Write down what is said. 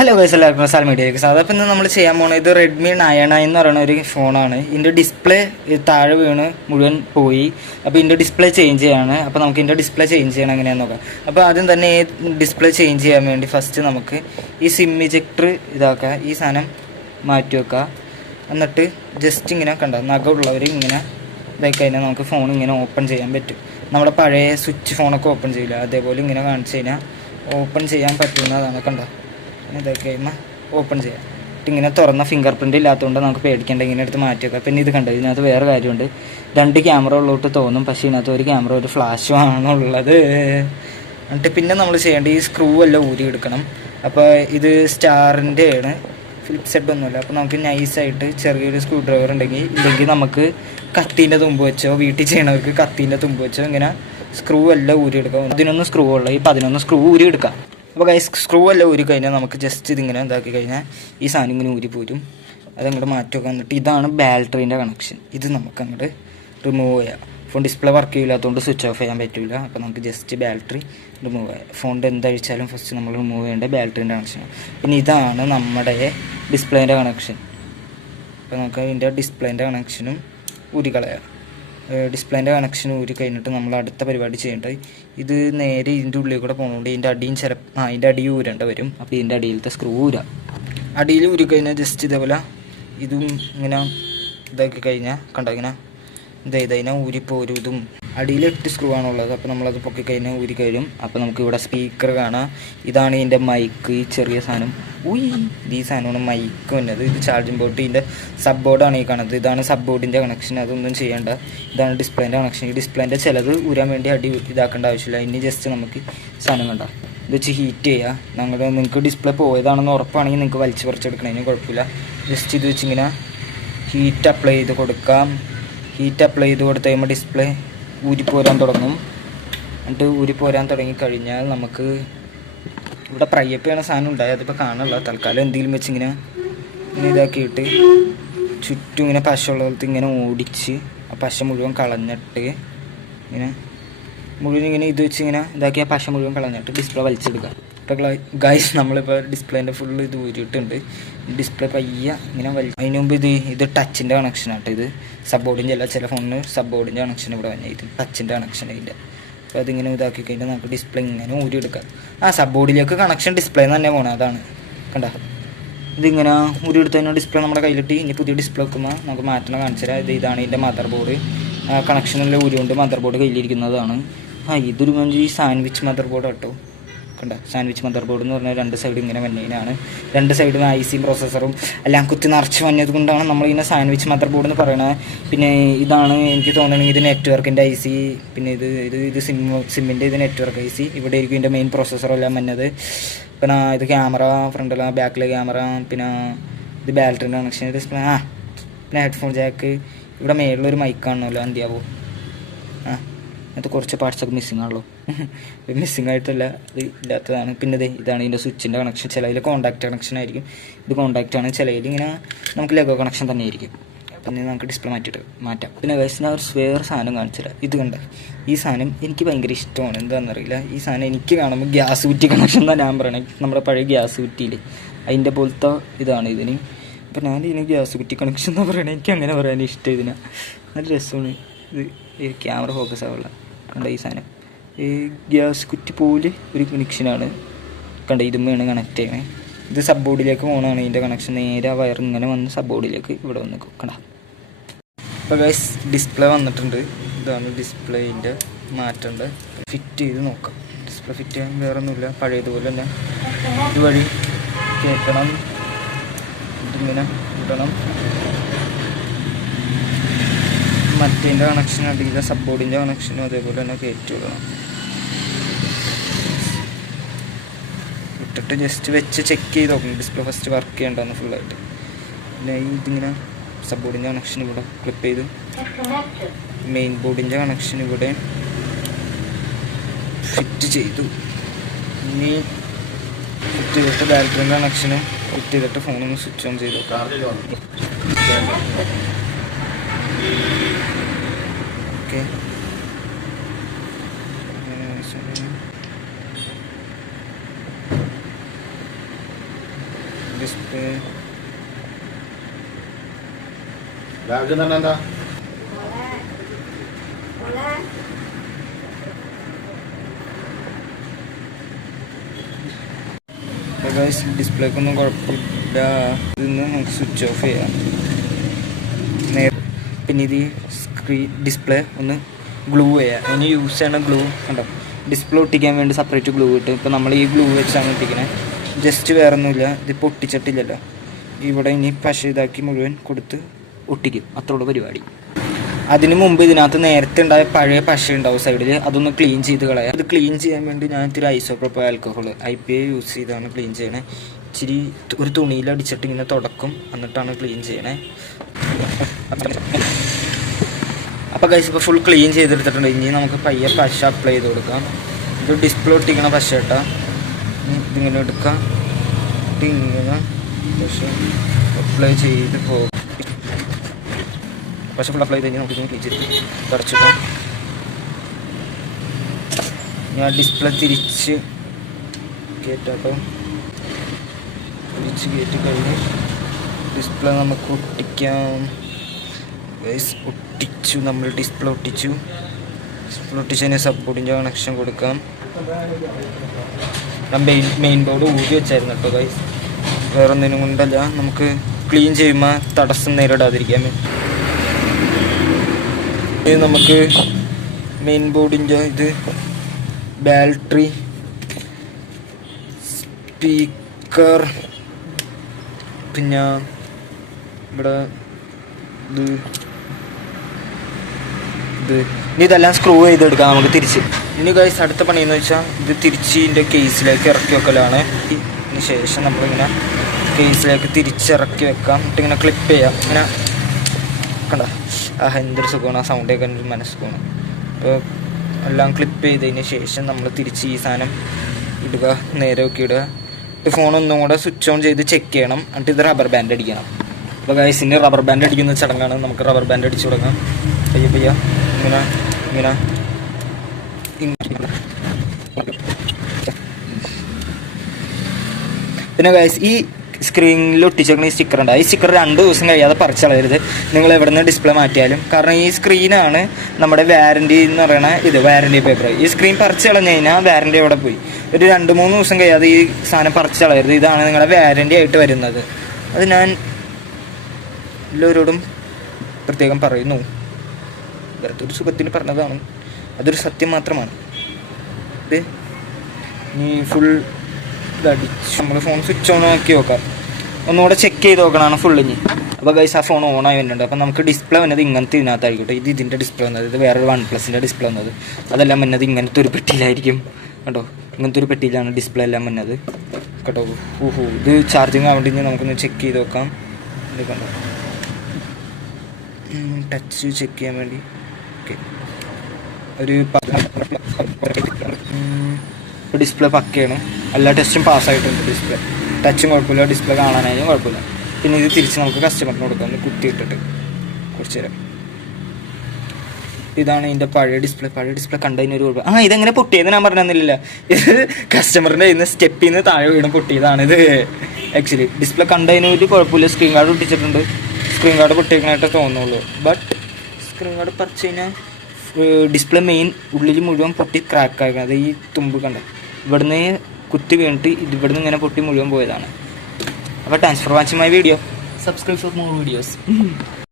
Hello guys, എല്ലാവർക്കും social മീഡിയയിലേക്ക് സ്വാഗതം. അപ്പോൾ ഇന്ന് നമ്മൾ ചെയ്യാൻ പോകുന്നത് ഇത് റെഡ്മി 9i എന്ന് പറയുന്ന ഒരു ഫോണാണ്. ഇതിൻ്റെ ഡിസ്പ്ലേ താഴെ വീണ് മുഴുവൻ പോയി. അപ്പോൾ ഇതിൻ്റെ ഡിസ്പ്ലേ ചേഞ്ച് ചെയ്യാണ്. അപ്പോൾ നമുക്ക് ഇതിൻ്റെ ഡിസ്പ്ലേ ചേഞ്ച് ചെയ്യണം എങ്ങനെയാണെന്ന് നോക്കാം. അപ്പോൾ ആദ്യം തന്നെ ഡിസ്പ്ലേ ചേഞ്ച് ചെയ്യാൻ വേണ്ടി ഫസ്റ്റ് നമുക്ക് ഈ സിം ഇജക്ടർ ഇതാക്കുക, ഈ സാധനം മാറ്റി വെക്കുക. എന്നിട്ട് ജസ്റ്റ് ഇങ്ങനെ കണ്ട നഖമുള്ളവർ ഇങ്ങനെ ഇതായി കഴിഞ്ഞാൽ നമുക്ക് ഫോൺ ഇങ്ങനെ ഓപ്പൺ ചെയ്യാൻ പറ്റും. നമ്മുടെ പഴയ സ്വിച്ച് ഫോണൊക്കെ ഓപ്പൺ ചെയ്യില്ല, അതേപോലെ ഇങ്ങനെ കാണിച്ചു കഴിഞ്ഞാൽ ഓപ്പൺ ചെയ്യാൻ പറ്റുന്നതാണ്. കണ്ട ഇതൊക്കെ കഴിയുമ്പോൾ ഓപ്പൺ ചെയ്യാം. ഇങ്ങനെ തുറന്ന ഫിംഗർ പ്രിൻ്റ് ഇല്ലാത്തതുകൊണ്ട് നമുക്ക് പേടിക്കേണ്ട, ഇങ്ങനെ എടുത്ത് മാറ്റി വെക്കാം. പിന്നെ ഇത് കണ്ടത് ഇതിനകത്ത് വേറെ കാര്യമുണ്ട്, 2 ക്യാമറ ഉള്ളോട്ട് തോന്നും, പക്ഷേ ഇതിനകത്ത് ഒരു ക്യാമറ ഒരു ഫ്ലാഷും ആണുള്ളത്. എന്നിട്ട് പിന്നെ നമ്മൾ ചെയ്യേണ്ടത് ഈ സ്ക്രൂ എല്ലാം ഊരി എടുക്കണം. അപ്പോൾ ഇത് സ്റ്റാറിൻ്റെ ആണ്, ഫിലിപ്സ് ഹെഡ് ഒന്നുമില്ല. അപ്പോൾ നമുക്ക് നൈസായിട്ട് ചെറിയൊരു സ്ക്രൂ ഡ്രൈവർ ഇല്ലെങ്കിൽ നമുക്ക് കത്തീൻ്റെ തുമ്പ് വെച്ചോ, വീട്ടിൽ ചെയ്യണവർക്ക് കത്തീൻ്റെ തുമ്പ് വെച്ചോ ഇങ്ങനെ സ്ക്രൂ എല്ലാം ഊരി എടുക്കാം. 11 സ്ക്രൂ ഉള്ള ഈ 11 സ്ക്രൂ ഊരി എടുക്കാം. അപ്പോൾ ഗൈസ് സ്ക്രൂ എല്ലാം ഊരി കഴിഞ്ഞാൽ നമുക്ക് ജസ്റ്റ് ഇതിങ്ങനെ ഇതാക്കി കഴിഞ്ഞാൽ ഈ സാധനം ഇങ്ങനെ ഊരി പോരും. അതങ്ങോട്ട് മാറ്റി വെക്കാൻ. എന്നിട്ട് ഇതാണ് ബാറ്ററീൻ്റെ കണക്ഷൻ. ഇത് നമുക്ക് അങ്ങോട്ട് റിമൂവ് ചെയ്യാം. ഫോൺ ഡിസ്പ്ലേ വർക്ക് ചെയ്യില്ലാത്തതുകൊണ്ട് സ്വിച്ച് ഓഫ് ചെയ്യാൻ പറ്റില്ല. അപ്പോൾ നമുക്ക് ജസ്റ്റ് ബാറ്ററി റിമൂവ് ചെയ്യാം. ഫോണിൻ്റെ എന്തഴിച്ചാലും ഫസ്റ്റ് നമ്മൾ റിമൂവ് ചെയ്യേണ്ട ബാറ്ററീൻ്റെ കണക്ഷൻ. പിന്നെ ഇതാണ് നമ്മുടെ ഡിസ്പ്ലേൻ്റെ കണക്ഷൻ. അപ്പോൾ നമുക്ക് ഇതിൻ്റെ ഡിസ്പ്ലേൻ്റെ കണക്ഷനും ഊരി കളയാം. ഡിസ്പ്ലേൻ്റെ കണക്ഷൻ ഊരി കഴിഞ്ഞിട്ട് നമ്മൾ അടുത്ത പരിപാടി ചെയ്യേണ്ടത്, ഇത് നേരെ ഇതിൻ്റെ ഉള്ളിൽ കൂടെ പോകുന്നതുകൊണ്ട് ഇതിൻ്റെ അടിയും അതിൻ്റെ അടി ഊരേണ്ട വരും. അപ്പോൾ ഇതിൻ്റെ അടിയിലത്തെ സ്ക്രൂ ഊരാം. അടിയിൽ ഊരി കഴിഞ്ഞാൽ ജസ്റ്റ് ഇതേപോലെ ഇതും ഇങ്ങനെ ഇതാക്കി കഴിഞ്ഞാൽ കണ്ട ഇങ്ങനെ ഇതിനെ ഊരിപ്പോരും. ഇതും അടിയിൽ 8 സ്ക്രൂ ആണുള്ളത്. അപ്പോൾ നമ്മളത് പൊക്കി കഴിഞ്ഞാൽ ഊരി കഴിയും. അപ്പോൾ നമുക്ക് ഇവിടെ സ്പീക്കർ കാണാം. ഇതാണ് ഇതിൻ്റെ മൈക്ക്, ഈ ചെറിയ സാധനം. ഈ സാധനമാണ് മൈക്ക് വന്നത്. ഇത് ചാർജിങ് ബോർഡ്, ഇതിൻ്റെ സബ് ബോർഡാണ് ഈ കാണുന്നത്. ഇതാണ് സബ് ബോർഡിൻ്റെ കണക്ഷൻ. അതൊന്നും ചെയ്യേണ്ട. ഇതാണ് ഡിസ്പ്ലേൻ്റെ കണക്ഷൻ. ഈ ഡിസ്പ്ലേൻ്റെ ചിലത് ഊരാൻ വേണ്ടി അടി ഇതാക്കേണ്ട ആവശ്യമില്ല. ഇനി ജസ്റ്റ് നമുക്ക് സാധനം കണ്ട ഇത് വെച്ച് ഹീറ്റ് ചെയ്യുക. നിങ്ങൾക്ക് ഡിസ്പ്ലേ പോയതാണെന്ന് ഉറപ്പാണെങ്കിൽ നിങ്ങൾക്ക് വലിച്ചു പറിച്ചെടുക്കണതിന് കുഴപ്പമില്ല. ജസ്റ്റ് ഇത് വെച്ച് ഇങ്ങനെ ഹീറ്റ് അപ്ലൈ ചെയ്ത് കൊടുക്കാം. ഹീറ്റ് അപ്ലൈ ചെയ്ത് കൊടുത്ത് കഴിയുമ്പോൾ ഡിസ്പ്ലേ ഊരിപ്പോരാൻ തുടങ്ങും. എന്നിട്ട് ഊരിപ്പോരാൻ തുടങ്ങിക്കഴിഞ്ഞാൽ നമുക്ക് ഇവിടെ പ്രയ്യപ്പ് ചെയ്യണ സാധനം ഉണ്ടായി, അതിപ്പോൾ കാണുള്ള തൽക്കാലം എന്തെങ്കിലും വെച്ച് ഇങ്ങനെ ഇതാക്കിയിട്ട് ചുറ്റും ഇങ്ങനെ പശ ഉള്ള പോലത്തെ ഇങ്ങനെ ഓടിച്ച് ആ പശ മുഴുവൻ കളഞ്ഞിട്ട് ഇങ്ങനെ ഇത് വെച്ച് ഇങ്ങനെ ഇതാക്കി ആ പശ മുഴുവൻ കളഞ്ഞിട്ട് ഡിസ്പ്ലേ വലിച്ചെടുക്കുക. ഇപ്പോൾ ഗൈസ് നമ്മളിപ്പോൾ ഡിസ്പ്ലേൻ്റെ ഫുള്ള് ഇത് ഊരിയിട്ടുണ്ട്. ഡിസ്പ്ലേ പയ്യ ഇങ്ങനെ അതിന് മുമ്പ് ഇത് ടച്ചിൻ്റെ കണക്ഷനാട്ടോ. ഇത് സബ് ബോർഡിൻ്റെ അല്ല, ചില ഫോണിന് സബ് ബോർഡിൻ്റെ കണക്ഷൻ ഇവിടെ വന്നത്. ഇത് ടച്ചിൻ്റെ കണക്ഷൻ ഇതിൻ്റെ. അപ്പോൾ അതിങ്ങനെ ഇതാക്കി കഴിഞ്ഞാൽ നമുക്ക് ഡിസ്പ്ലേ ഇങ്ങനെ ഊരിയെടുക്കാം. സബ് ബോർഡിലേക്ക് കണക്ഷൻ ഡിസ്പ്ലേ തന്നെ പോകണം. അതാണ് കണ്ട ഇതിങ്ങനെ ഊരിയെടുത്ത് കഴിഞ്ഞാൽ ഡിസ്പ്ലേ നമ്മുടെ കയ്യിലിട്ട് ഇനി പുതിയ ഡിസ്പ്ലേ വെക്കുമ്പോൾ നമുക്ക് മാറ്റണം കാണിച്ചു തരാം. ഇതാണ് ഇതിൻ്റെ മദർ ബോർഡ്. കണക്ഷനെല്ലാം ഊരികൊണ്ട് മദർ ബോർഡ് കയ്യിലിരിക്കുന്നതാണ്. ഇതൊരു ഈ സാൻഡ്വിച്ച് മദർ ബോർഡ് കേട്ടോ. കണ്ട സാൻഡ്വിച്ച് മദർ ബോർഡ് എന്ന് പറഞ്ഞാൽ 2 സൈഡ് ഇങ്ങനെ വന്നതിനാണ്. 2 സൈഡും ഐസിയും പ്രോസസ്സറും എല്ലാം കുത്തി നിറച്ച് വന്നത് കൊണ്ടാണ് നമ്മളിങ്ങനെ സാൻഡ്വിച്ച് മദർ ബോർഡ് എന്ന് പറയുന്നത്. പിന്നെ ഇതാണ് എനിക്ക് തോന്നുകയാണെങ്കിൽ ഇത് നെറ്റ്വർക്കിൻ്റെ ഐസി. പിന്നെ ഇത് സിമ്മിൻ്റെ ഇത് നെറ്റ്വർക്ക് ഐസി. ഇവിടെ ആയിരിക്കും ഇതിൻ്റെ മെയിൻ പ്രോസസ്സറെല്ലാം വന്നത്. പിന്നെ ഇത് ക്യാമറ, ഫ്രണ്ടിലെ ബാക്കിലെ ക്യാമറ, പിന്നെ ഇത് ബാറ്ററിൻ്റെ കണക്ഷൻ, ഡിസ്പ്ലേ, പിന്നെ ഹെഡ്ഫോൺ ജാക്ക്. ഇവിടെ മേളിലൊരു മൈക്ക് കാണുമല്ലോ, എന്തിയാവോ. അത് കുറച്ച് പാർട്സൊക്കെ മിസ്സിങ് ആണല്ലോ. മിസ്സിങ് ആയിട്ടല്ല, ഇത് ഇല്ലാത്തതാണ്. പിന്നെ ഇതാണ് ഇതിൻ്റെ സ്വിച്ചിൻ്റെ കണക്ഷൻ. ചിലതിൽ കോൺടാക്റ്റ് കണക്ഷൻ ആയിരിക്കും. ഇത് കോൺടാക്റ്റാണ്. ചിലതിൽ ഇങ്ങനെ നമുക്ക് ലെഗോ കണക്ഷൻ തന്നെ ആയിരിക്കും. പിന്നെ നമുക്ക് ഡിസ്പ്ലേ മാറ്റാം. പിന്നെ ഗൈസ് ഞാൻ ഒരു വേറെ സാധനം കാണിച്ചുതരാം. ഇത് കണ്ട ഈ സാധനം എനിക്ക് ഭയങ്കര ഇഷ്ടമാണ്. എന്താണെന്നറിയില്ല, ഈ സാധനം എനിക്ക് കാണുമ്പോൾ ഗ്യാസ് കുറ്റി കണക്ഷൻ എന്നാണ് ഞാൻ പറയണേ. നമ്മുടെ പഴയ ഗ്യാസ് കുറ്റിയിൽ അതിൻ്റെ പോലത്തെ ഇതാണ് ഇതിന്. അപ്പോൾ ഞാൻ ഇതിന് ഗ്യാസ് കുറ്റി കണക്ഷൻ എന്ന് പറയണേ. എനിക്ക് അങ്ങനെ പറയാൻ ഇഷ്ടം. ഇതിന് നല്ല രസമാണ്. ഇത് ക്യാമറ ഫോക്കസ് ആവുള്ള കണ്ട ഈ സാധനം ഈ ഗ്യാസ് കുറ്റി പോലെ ഒരു കണക്ഷനാണ്. കണ്ട ഇതുമ്മയാണ് കണക്ട് ചെയ്യണേ. ഇത് സബ് ബോർഡിലേക്ക് പോകണമാണ് ഇതിൻ്റെ കണക്ഷൻ. നേരെ വയർ ഇങ്ങനെ വന്ന് സബ് ബോർഡിലേക്ക് ഇവിടെ വന്ന് കണ്ട. ഇപ്പോൾ ഗൈസ് ഡിസ്പ്ലേ വന്നിട്ടുണ്ട്. ഇതാണ് ഡിസ്പ്ലേൻ്റെ മാറ്റേണ്ട. ഫിറ്റ് ചെയ്ത് നോക്കാം. ഡിസ്പ്ലേ ഫിറ്റ് ചെയ്യാൻ വേറെ ഒന്നുമില്ല, പഴയതുപോലെ തന്നെ ഇതുവഴി കയറ്റണം, ഇതിങ്ങനെ ഇടണം. മറ്റേൻ്റെ കണക്ഷൻ അടിയില്ല, സബ് ബോർഡിൻ്റെ കണക്ഷനും അതേപോലെ തന്നെ കയറ്റി വിടണം. ഇട്ടിട്ട് ജസ്റ്റ് വെച്ച് ചെക്ക് ചെയ്ത് നോക്കണം ഡിസ്പ്ലേ ഫസ്റ്റ് വർക്ക് ചെയ്യണ്ടെന്ന് ഫുള്ളായിട്ട്. പിന്നെ ഇതിങ്ങനെ സബ് ബോർഡിൻ്റെ കണക്ഷൻ ഇവിടെ ക്ലിപ്പ് ചെയ്തു. മെയിൻ ബോർഡിൻ്റെ കണക്ഷൻ ഇവിടെ ഫിറ്റ് ചെയ്തു. ഇനി ഫിറ്റ് ചെയ്തിട്ട് ബാറ്ററിൻ്റെ കണക്ഷന് ഫിറ്റ് ചെയ്തിട്ട് ഫോണൊന്ന് സ്വിച്ച് ഓൺ ചെയ്തു. ഓക്കെ, ഡിസ്പ്ലേ ഡിസ്പ്ലേക്കൊന്നും കുഴപ്പമില്ല. ഇന്ന് നമുക്ക് സ്വിച്ച് ഓഫ് ചെയ്യാം. പിന്നെ ഇത് ഡിസ്പ്ലേ ഒന്ന് ഗ്ലൂ ചെയ്യാം. ഇനി യൂസ് ചെയ്യണ ഗ്ലൂ കണ്ടോ, ഡിസ്പ്ലേ ഒട്ടിക്കാൻ വേണ്ടി സെപ്പറേറ്റ് ഗ്ലൂ കിട്ടും. ഇപ്പോൾ നമ്മൾ ഈ ഗ്ലൂ വെച്ചാണ് ഒട്ടിക്കണേ. ജസ്റ്റ് വേറെ ഒന്നുമില്ല, ഇതിപ്പോൾ ഒട്ടിച്ചിട്ടില്ലല്ലോ. ഇവിടെ ഇനി പശ ഇതാക്കി മുഴുവൻ കൊടുത്ത് ഒട്ടിക്കും. അത്രയുള്ള പരിപാടി. അതിന് മുമ്പ് ഇതിനകത്ത് നേരത്തെ ഉണ്ടായ പഴയ പശ ഉണ്ടാവും സൈഡിൽ, അതൊന്ന് ക്ലീൻ ചെയ്ത് കളയാം. അത് ക്ലീൻ ചെയ്യാൻ വേണ്ടി ഞാൻ ഇത്തിരി ഐസോപ്രോപ്പൈൽ ആൽക്കഹോൾ IPA യൂസ് ചെയ്താണ് ക്ലീൻ ചെയ്യണേ. ഇച്ചിരി ഒരു തുണിയിൽ അടിച്ചിട്ട് ഇങ്ങനെ തുടക്കും, എന്നിട്ടാണ് ക്ലീൻ ചെയ്യണേ. അപ്പോൾ ഗൈസ് ഇപ്പോൾ ഫുൾ ക്ലീൻ ചെയ്തെടുത്തിട്ടുണ്ട്. ഇനി നമുക്ക് പയ്യെ പശ അപ്ലൈ ചെയ്ത് കൊടുക്കാം. ഇത് ഡിസ്പ്ലേ ഒട്ടിക്കണ പശ കേട്ടോ. ഇതിങ്ങനെ എടുക്കാം, ഇങ്ങനെ പശ അപ്ലൈ ചെയ്ത് പോകും. പശ ഫുൾ അപ്ലൈ ചെയ്ത് കഴിഞ്ഞാൽ നമുക്ക് ക്ലീൻ ചെയ്ത് തുടച്ചിട്ടാം. ഞാൻ ഡിസ്പ്ലേ തിരിച്ച് കയറ്റാട്ടോ. തിരിച്ച് കയറ്റി കഴിഞ്ഞ് ഡിസ്പ്ലേ നമുക്ക് ഒട്ടിക്കാം. ഒട്ടിച്ചു, നമ്മൾ ഡിസ്പ്ലേ ഒട്ടിച്ചു. ഡിസ്പ്ലേ ഒട്ടിച്ചതിന് സപ്പോർട്ടിൻ്റെ കണക്ഷൻ കൊടുക്കാം. മെയിൻ ബോർഡ് ഊരി വെച്ചായിരുന്നു കേട്ടോ ഗൈസ്, വേറെ ഒന്നിനും കൊണ്ടല്ല. നമുക്ക് ക്ലീൻ ചെയ്യുമ്പോൾ തടസ്സം നേരിടാതിരിക്കാൻ വേണ്ടി നമുക്ക് മെയിൻ ബോർഡിൻ്റെ ഇത് ബാറ്ററി, സ്പീക്കർ, പിന്നെ ഇവിടെ ഇനി ഇതെല്ലാം സ്ക്രൂ ചെയ്തെടുക്കാം നമുക്ക് തിരിച്ച്. ഇനി ഗൈസ് അടുത്ത പണിയെന്ന് വെച്ചാൽ ഇത് തിരിച്ച് ഇതിൻ്റെ കേസിലേക്ക് ഇറക്കി വെക്കലാണ്. ഇതിന് ശേഷം നമ്മളിങ്ങനെ കേസിലേക്ക് തിരിച്ചിറക്കി വെക്കാം. എന്നിട്ടിങ്ങനെ ക്ലിപ്പ് ചെയ്യാം. ഇങ്ങനെ കണ്ട എന്തൊരു സുഖമാണ്, ആ സൗണ്ട് കേൾക്കാൻ ഒരു മനസ്സുഖമാണ്. അപ്പോൾ എല്ലാം ക്ലിപ്പ് ചെയ്തതിന് ശേഷം നമ്മൾ തിരിച്ച് ഈ സാധനം ഇടുക, നേരെ ഒക്കെ ഇടുക. ഈ ഫോൺ ഒന്നും കൂടെ സ്വിച്ച് ഓൺ ചെയ്ത് ചെക്ക് ചെയ്യണം. എന്നിട്ട് ഇത് റബ്ബർ ബാൻഡ് അടിക്കണം. അപ്പോൾ ഗൈസ് ഇനി റബ്ബർ ബാൻഡ് അടിക്കുന്ന ചടങ്ങാണ്. നമുക്ക് റബ്ബർ ബാൻഡ് അടിച്ചു തുടങ്ങാം. പയ്യ ഇങ്ങനെ ഇങ്ങനെ പിന്നെ ഗൈസ് ഈ സ്ക്രീനിൽ ഒട്ടിച്ചേക്കുന്ന ഈ സ്റ്റിക്കർ ഉണ്ട്. ഈ സ്റ്റിക്കർ 2 ദിവസം കഴിയാതെ പറിച്ചളയരുത് നിങ്ങൾ എവിടെ നിന്ന് ഡിസ്പ്ലേ മാറ്റിയാലും. കാരണം ഈ സ്ക്രീനാണ് നമ്മുടെ വാറൻറ്റി എന്ന് പറയുന്ന ഇത് വാറൻറ്റി പേപ്പർ. ഈ സ്ക്രീൻ പറിച്ച് കളഞ്ഞു കഴിഞ്ഞാൽ വാറൻറ്റി അവിടെ പോയി. ഒരു 2-3 ദിവസം കഴിയാതെ ഈ സാധനം പറിച്ച് കളയരുത്. ഇതാണ് നിങ്ങളുടെ വാറൻറ്റി ആയിട്ട് വരുന്നത്. അത് ഞാൻ എല്ലാവരോടും പ്രത്യേകം പറയുന്നു. വെറുതെ ഒരു സുഖത്തിന് പറഞ്ഞതാണ്, അതൊരു സത്യം മാത്രമാണ്. ഇത് ഇനി ഫുൾ ഇതടിച്ച് നമ്മൾ ഫോൺ സ്വിച്ച് ഓൺ ആക്കി നോക്കാം. ഒന്നുകൂടെ ചെക്ക് ചെയ്ത് നോക്കണമാണ് ഫുള്ളിഞ്ഞ്. അപ്പോൾ ഗൈസ് ആ ഫോൺ ഓൺ ആയി വരുന്നുണ്ട്. അപ്പോൾ നമുക്ക് ഡിസ്പ്ലേ വന്നത് ഇങ്ങനത്തെ ഇതിനകത്തായിരിക്കട്ടെ. ഇത് ഇതിൻ്റെ ഡിസ്പ്ലേ വന്നത്, ഇത് വേറൊരു OnePlusൻ്റെ ഡിസ്പ്ലേ വന്നത്. അതെല്ലാം വന്നത് ഇങ്ങനത്തെ ഒരു പെട്ടിയിലായിരിക്കും കേട്ടോ. ഇങ്ങനത്തെ ഒരു പെട്ടിയിലാണ് ഡിസ്പ്ലേ എല്ലാം വന്നത് കേട്ടോ. ഇത് ചാർജിങ് ആവേണ്ടി നമുക്കൊന്ന് ചെക്ക് ചെയ്ത് നോക്കാം. ഇത് കണ്ടോ, ടച്ച് ചെക്ക് ചെയ്യാൻ വേണ്ടി. ഓക്കെ, ഒരു ഡിസ്പ്ലേ പക്കയാണ്. എല്ലാ ടെസ്റ്റും പാസ്സായിട്ടുണ്ട്. ഡിസ്പ്ലേ ടച്ചും കുഴപ്പമില്ല, ഡിസ്പ്ലേ കാണാനായാലും കുഴപ്പമില്ല. പിന്നെ ഇത് തിരിച്ച് നമുക്ക് കസ്റ്റമറിന് കൊടുക്കാം. ഒന്ന് കുത്തിയിട്ടിട്ട് കുറച്ച് നേരം. ഇതാണ് ഇതിൻ്റെ പഴയ ഡിസ്പ്ലേ കണ്ടതിനൊരു കുഴപ്പം. ഇതെങ്ങനെ പൊട്ടിയത് ഞാൻ പറഞ്ഞില്ല. ഇത് കസ്റ്റമറിൻ്റെ ഇന്ന് സ്റ്റെപ്പിൽ നിന്ന് താഴെ വീണ് പൊട്ടിയതാണ് ഇത്. ആക്ച്വലി ഡിസ്പ്ലേ കണ്ടതിന് ഒരു കുഴപ്പമില്ല. സ്ക്രീൻ ഗാർഡ് ഒട്ടിച്ചിട്ടുണ്ട്. സ്ക്രീൻ ഗാർഡ് പൊട്ടിയേക്കാനായിട്ട് തോന്നുള്ളൂ. ബട്ട് സ്ക്രീൻ ഗാർഡ് പറിച്ച് കഴിഞ്ഞാൽ ഡിസ്പ്ലേ മെയിൻ ഉള്ളിൽ മുഴുവൻ പൊട്ടി ക്രാക്ക് ആക്കുന്നത്. ഈ തുമ്പ് കണ്ട ഇവിടുന്ന് കുത്തി വീണിട്ട് ഇവിടുന്ന് ഇങ്ങനെ പൊട്ടി മുഴുവൻ പോയതാണ്. അപ്പോൾ thanks for watching my video. Subscribe for more videos.